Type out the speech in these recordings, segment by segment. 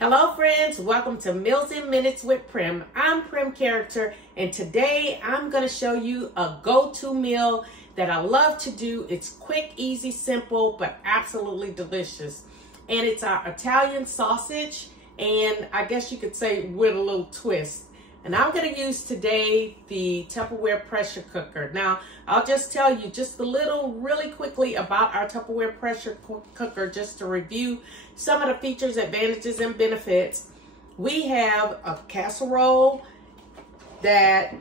Hello friends, welcome to Meals in Minutes with Prim. I'm Prim Character, and today I'm going to show you a go-to meal that I love to do. It's quick, easy, simple, but absolutely delicious. And it's our Italian sausage, and I guess you could say with a little twist. And I'm going to use today the Tupperware pressure cooker. Now, I'll just tell you just a little really quickly about our Tupperware pressure cooker just to review some of the features, advantages, and benefits. We have a casserole, that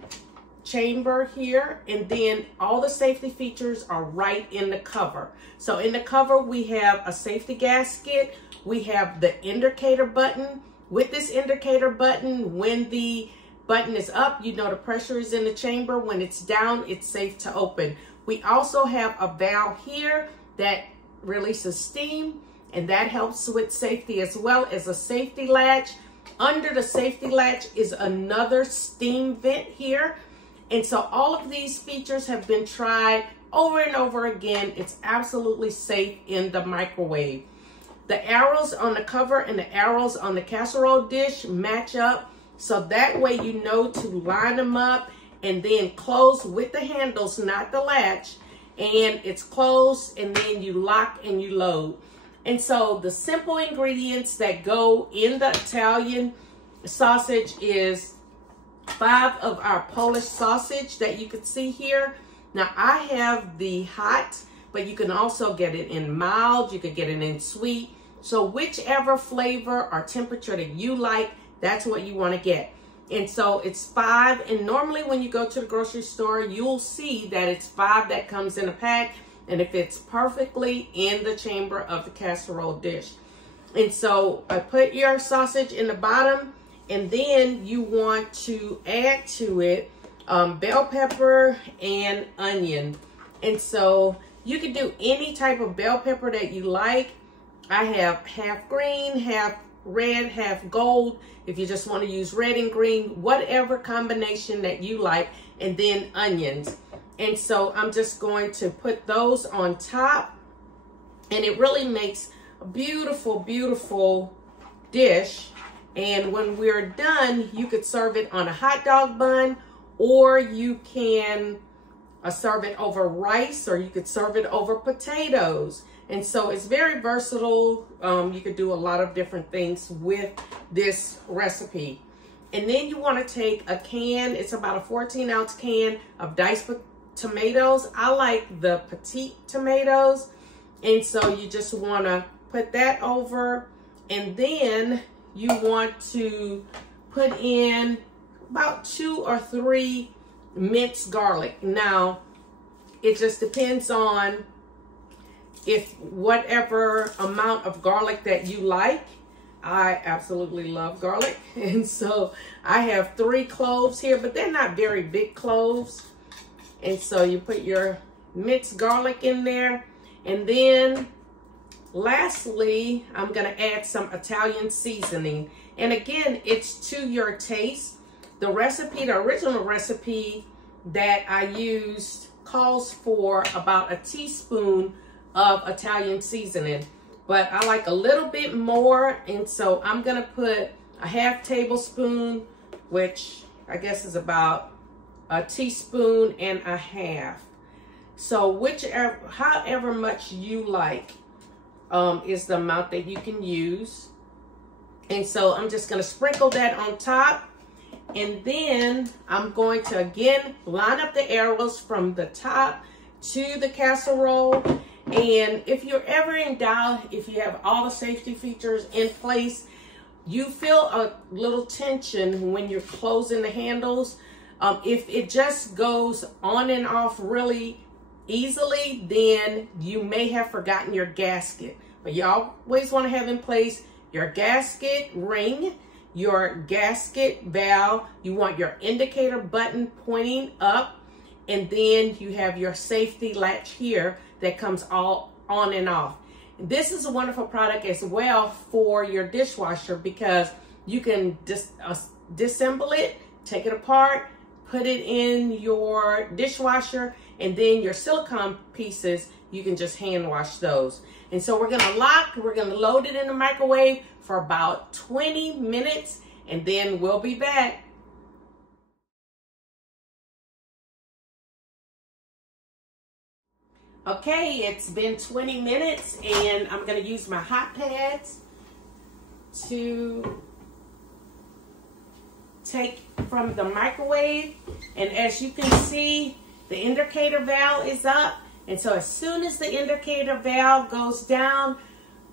chamber here, and then all the safety features are right in the cover. So in the cover, we have a safety gasket. We have the indicator button. With this indicator button, when the button is up, you know the pressure is in the chamber. When it's down, it's safe to open. We also have a valve here that releases steam, and that helps with safety, as well as a safety latch. Under the safety latch is another steam vent here. And so all of these features have been tried over and over again. It's absolutely safe in the microwave. The arrows on the cover and the arrows on the casserole dish match up. So that way you know to line them up and then close with the handles, not the latch. And it's closed, and then you lock and you load. And so the simple ingredients that go in the Italian sausage is 5 of our Polish sausage that you can see here. Now I have the hot, but you can also get it in mild, you could get it in sweet. So whichever flavor or temperature that you like, that's what you want to get. And so it's 5, and normally when you go to the grocery store, you'll see that it's 5 that comes in a pack, and it fits perfectly in the chamber of the casserole dish. And so I put your sausage in the bottom, and then you want to add to it bell pepper and onion. And so you can do any type of bell pepper that you like. I have half green, half red, half gold. If you just want to use red and green, whatever combination that you like, and then onions. And so I'm just going to put those on top, and it really makes a beautiful, beautiful dish. And when we're done, you could serve it on a hot dog bun, or you can serve it over rice, or you could serve it over potatoes. And so it's very versatile. You could do a lot of different things with this recipe. And then you want to take a can, it's about a 14-ounce can of diced tomatoes. I like the petite tomatoes. And so you just want to put that over. And then you want to put in about 2 or 3 minced garlic. Now, it just depends on whatever amount of garlic that you like. I absolutely love garlic. And so I have 3 cloves here, but they're not very big cloves. And so you put your minced garlic in there. And then lastly, I'm going to add some Italian seasoning. And again, it's to your taste. The recipe, the original recipe that I used calls for about a teaspoon of Italian seasoning, but I like a little bit more, and so I'm gonna put a half tablespoon, which I guess is about a teaspoon and a half. So however much you like is the amount that you can use. And so I'm just gonna sprinkle that on top, and then I'm going to again line up the arrows from the top to the casserole. And if you're ever in doubt, if you have all the safety features in place, you feel a little tension when you're closing the handles. If it just goes on and off really easily, then you may have forgotten your gasket. But you always want to have in place your gasket ring, your gasket valve. You want your indicator button pointing up, and then you have your safety latch here that comes all on and off. This is a wonderful product as well for your dishwasher, because you can disassemble it, take it apart, put it in your dishwasher, and then your silicone pieces, you can just hand wash those. And so we're gonna load it in the microwave for about 20 minutes, and then we'll be back. Okay, it's been 20 minutes, and I'm going to use my hot pads to take from the microwave. And as you can see, the indicator valve is up. And so as soon as the indicator valve goes down,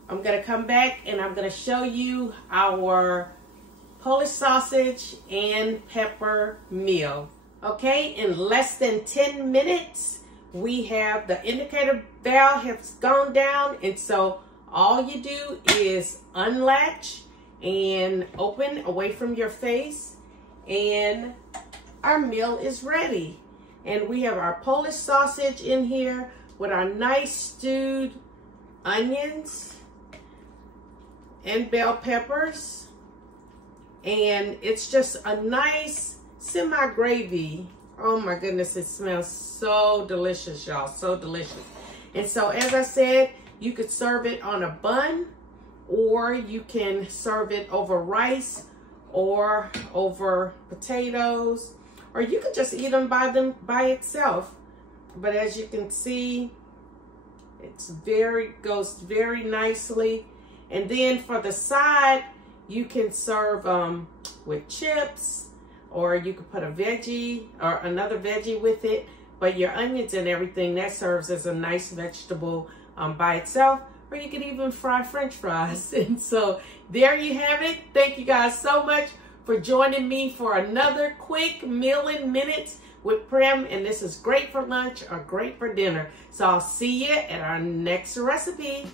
I'm going to come back and I'm going to show you our Polish sausage and pepper meal. Okay, in less than 10 minutes, we have the indicator valve has gone down. And so all you do is unlatch and open away from your face, and our meal is ready. And we have our Polish sausage in here with our nice stewed onions and bell peppers. And it's just a nice semi-gravy. Oh my goodness, it smells so delicious, y'all, so delicious. And so as I said, you could serve it on a bun, or you can serve it over rice or over potatoes, or you could just eat them by itself. But as you can see, it's goes very nicely. And then for the side, you can serve with chips, or you could put a veggie or another veggie with it. But your onions and everything, that serves as a nice vegetable by itself. Or you could even fry French fries. And so there you have it. Thank you guys so much for joining me for another quick meal in minutes with Prim. And this is great for lunch or great for dinner. So I'll see you at our next recipe.